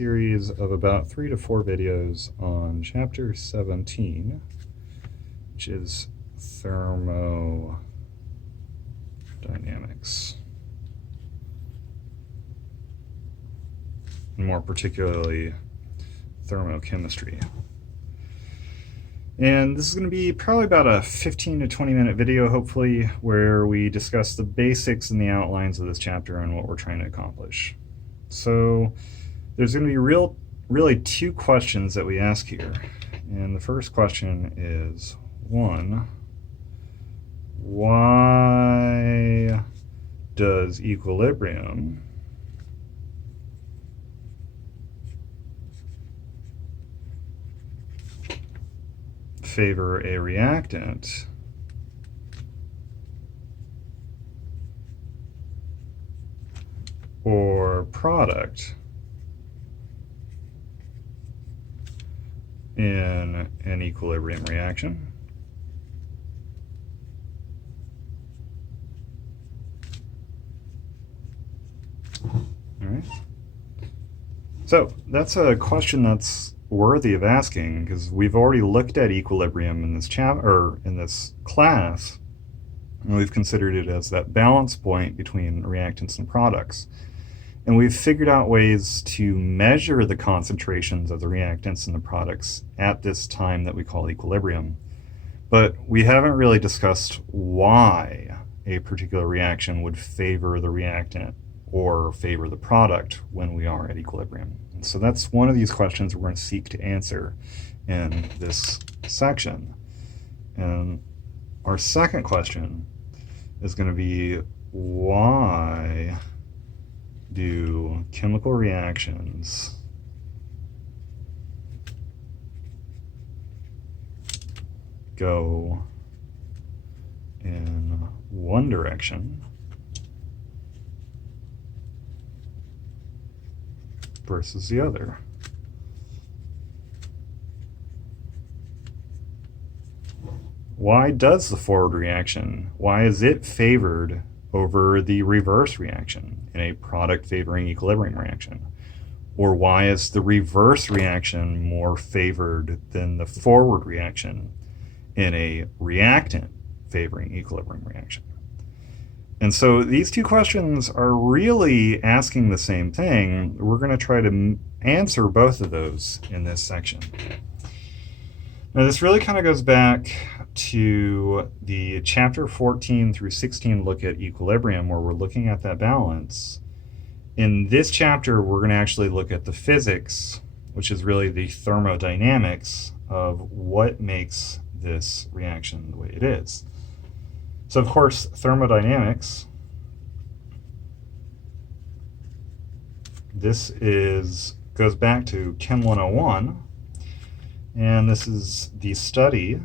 series of about 3 to 4 videos on chapter 17, which is thermodynamics, and more particularly thermochemistry. And this is going to be probably about a 15 to 20 minute video, hopefully, where we discuss the basics and the outlines of this chapter and what we're trying to accomplish. So there's going to be really two questions that we ask here. And the first question is, one, why does equilibrium favor a reactant or product in an equilibrium reaction? All right. So that's a question that's worthy of asking, because we've already looked at equilibrium in this class, and we've considered it as that balance point between reactants and products. And we've figured out ways to measure the concentrations of the reactants and the products at this time that we call equilibrium. But we haven't really discussed why a particular reaction would favor the reactant or favor the product when we are at equilibrium. And so that's one of these questions we're going to seek to answer in this section. And our second question is going to be, why do chemical reactions go in one direction versus the other? Why does the forward reaction, why is it favored over the reverse reaction in a product favoring equilibrium reaction? Or why is the reverse reaction more favored than the forward reaction in a reactant favoring equilibrium reaction? And so these two questions are really asking the same thing. We're going to try to answer both of those in this section. Now, this really kind of goes back to the chapter 14 through 16 look at equilibrium, where we're looking at that balance. In this chapter, we're going to actually look at the physics, which is really the thermodynamics of what makes this reaction the way it is. So, of course, thermodynamics, this goes back to Chem 101, and this is the study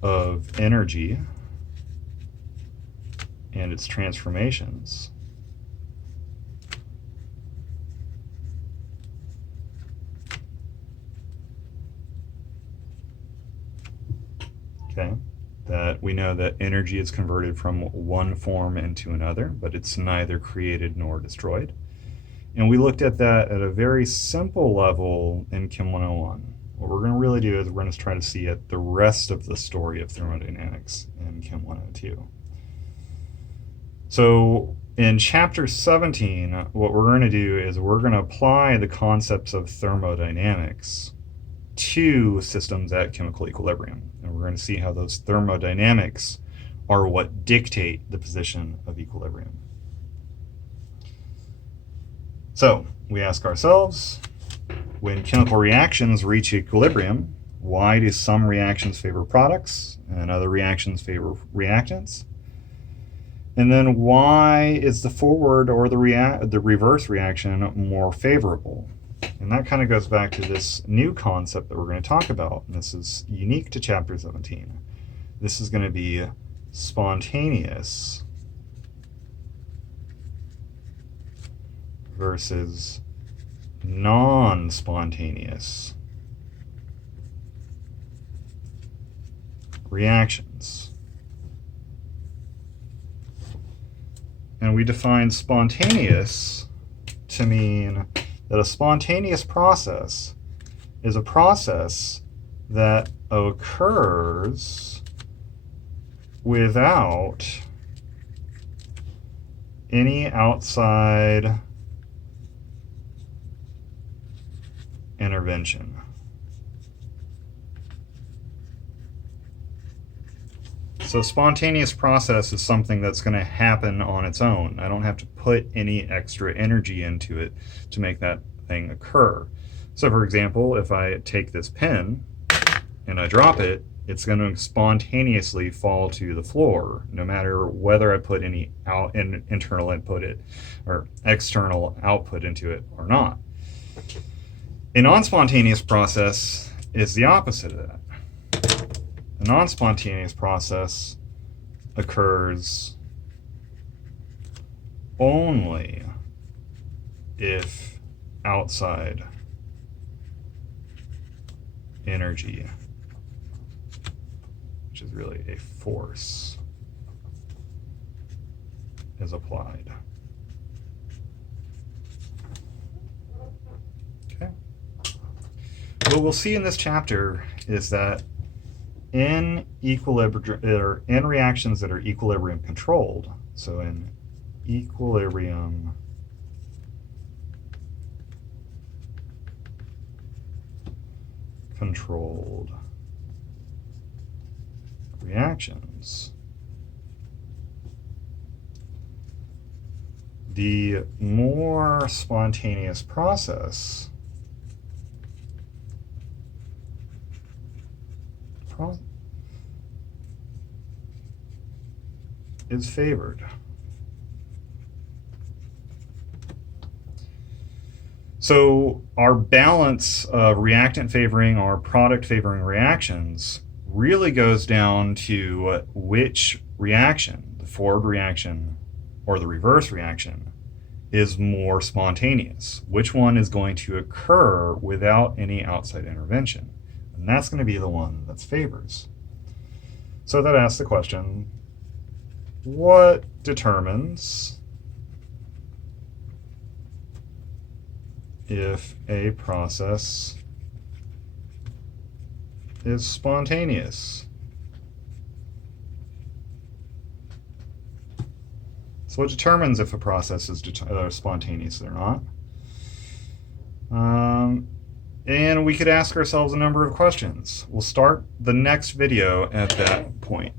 of energy and its transformations. Okay, that we know that energy is converted from one form into another, but it's neither created nor destroyed. And we looked at that at a very simple level in Chem 101. What we're going to really do is we're going to try to see at the rest of the story of thermodynamics in Chem 102. So in chapter 17, what we're going to do is we're going to apply the concepts of thermodynamics to systems at chemical equilibrium. And we're going to see how those thermodynamics are what dictate the position of equilibrium. So we ask ourselves, when chemical reactions reach equilibrium, why do some reactions favor products and other reactions favor reactants? And then why is the forward or the reverse reaction more favorable? And that kind of goes back to this new concept that we're going to talk about. And this is unique to chapter 17. This is going to be spontaneous versus non-spontaneous reactions. And we define spontaneous to mean that a spontaneous process is a process that occurs without any outside intervention. So spontaneous process is something that's going to happen on its own. I don't have to put any extra energy into it to make that thing occur. So for example, if I take this pen and I drop it, it's going to spontaneously fall to the floor, no matter whether I put any internal input or external output into it or not. A non-spontaneous process is the opposite of that. A non-spontaneous process occurs only if outside energy, which is really a force, is applied. Okay. What we'll see in this chapter is that in reactions that are equilibrium controlled, so in equilibrium controlled reactions, the more spontaneous process is favored. So our balance of reactant favoring or product favoring reactions really goes down to which reaction, the forward reaction or the reverse reaction, is more spontaneous. Which one is going to occur without any outside intervention? And that's going to be the one that favors. So that asks the question, what determines if a process is spontaneous? So what determines if a process is spontaneous or not? And we could ask ourselves a number of questions. We'll start the next video at that point.